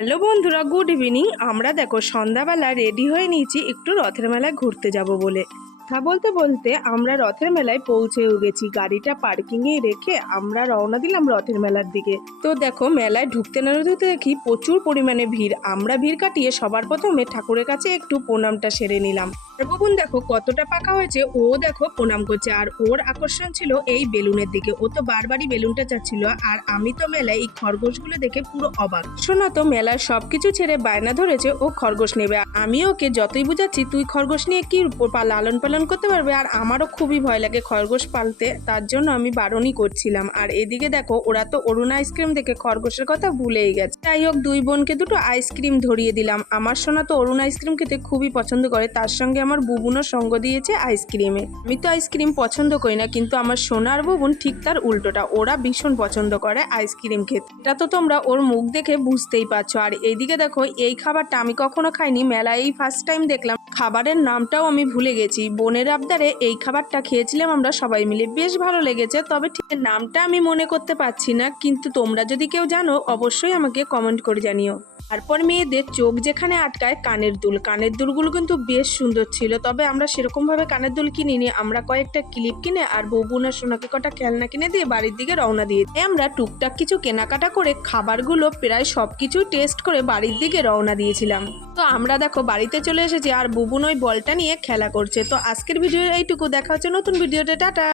Hello বন্ধুরা, good evening. আমরা দেখো সন্ধ্যাবেলা রেডি হয়ে নিয়েছি একটু রথের মেলায় ঘুরতে যাব বলে। কথা বলতে বলতে আমরা রথের মেলায় পৌঁছেও গেছি। গাড়িটা পার্কিংয়ে রেখে আমরা রওনা দিলাম রথের মেলার দিকে। তো দেখো, মেলায় ঢুকতে না ঢুকতে দেখি প্রচুর পরিমাণে ভিড়। আমরা ভিড় কাটিয়ে সবার প্রথমে ঠাকুরের কাছে একটু প্রণামটা সেরে নিলাম। আর ববুন দেখো কতটা পাকা হয়েছে, ও দেখো প্রণাম করছে। আর ওর আকর্ষণ ছিল এই বেলুনের দিকে, ও তো বারবারই বেলুনটা চাচ্ছিল। আর আমি তো মেলায় এই খরগোশগুলো দেখে পুরো অবাক। শোনা তো, মেলার সবকিছু ছেড়ে বায়না ধরেছে ও খরগোশ নেবে। আমি ওকে যতই বুঝাচ্ছি তুই খরগোশ নিয়ে কি লালন পালন করতে পারবে, আর আমারও খুবই ভয় লাগে খরগোশ পালতে, তার জন্য আমি বারণই করছিলাম। আর এদিকে দেখো, ওরা তো অরুণ আইসক্রিম দেখে খরগোশের কথা ভুলেই গেছে। যাই হোক, দুই বোনকে দুটো আইসক্রিম ধরিয়ে দিলাম। আমার সোনা তো অরুণ আইসক্রিম খেতে খুবই পছন্দ করে, তার সঙ্গে আমার বুবুনও সঙ্গ দিয়েছে আইসক্রিমে। আমি তো আইসক্রিম পছন্দ করি না, কিন্তু আমার সোনা আর বুবুন ঠিক তার উল্টোটা, ওরা ভীষণ পছন্দ করে আইসক্রিম খেতে। এটা তো তোমরা ওর মুখ দেখে বুঝতেই পারছো। আর এইদিকে দেখো, এই খাবারটা আমি কখনো খাইনি, মেলায় এই ফার্স্ট টাইম দেখলাম। খাবারের নামটাও আমি ভুলে গেছি। বোনের আবদারে এই খাবারটা খেয়েছিলাম আমরা সবাই মিলে, বেশ ভালো লেগেছে, তবে ঠিক নামটা আমি মনে করতে পারছি না। কিন্তু তোমরা যদি কেউ জানো অবশ্যই আমাকে কমেন্ট করে জানিও। তারপর মেয়েদের চোখ যেখানে আটকায় কানের দুল, কানের দুলগুলো কিন্তু বেশ সুন্দর ছিল, তবে আমরা সেরকম ভাবে কানের দুল কিনিনি। আমরা কয়েকটা ক্লিপ কিনে আর বৌবুনার সোনাকে কটা খেলনা কিনে দিয়ে বাড়ির দিকে রওনা দিয়ে আমরা টুকটাক কিছু কেনাকাটা করে খাবারগুলো প্রায় সবকিছু টেস্ট করে বাড়ির দিকে রওনা দিয়েছিলাম। তো আমরা দেখো বাড়িতে চলে এসেছি, আর বুবুন ওই বলটা নিয়ে খেলা করছে। তো আজকের ভিডিও এইটুকু, দেখা হচ্ছে নতুন ভিডিওতে, টাটা।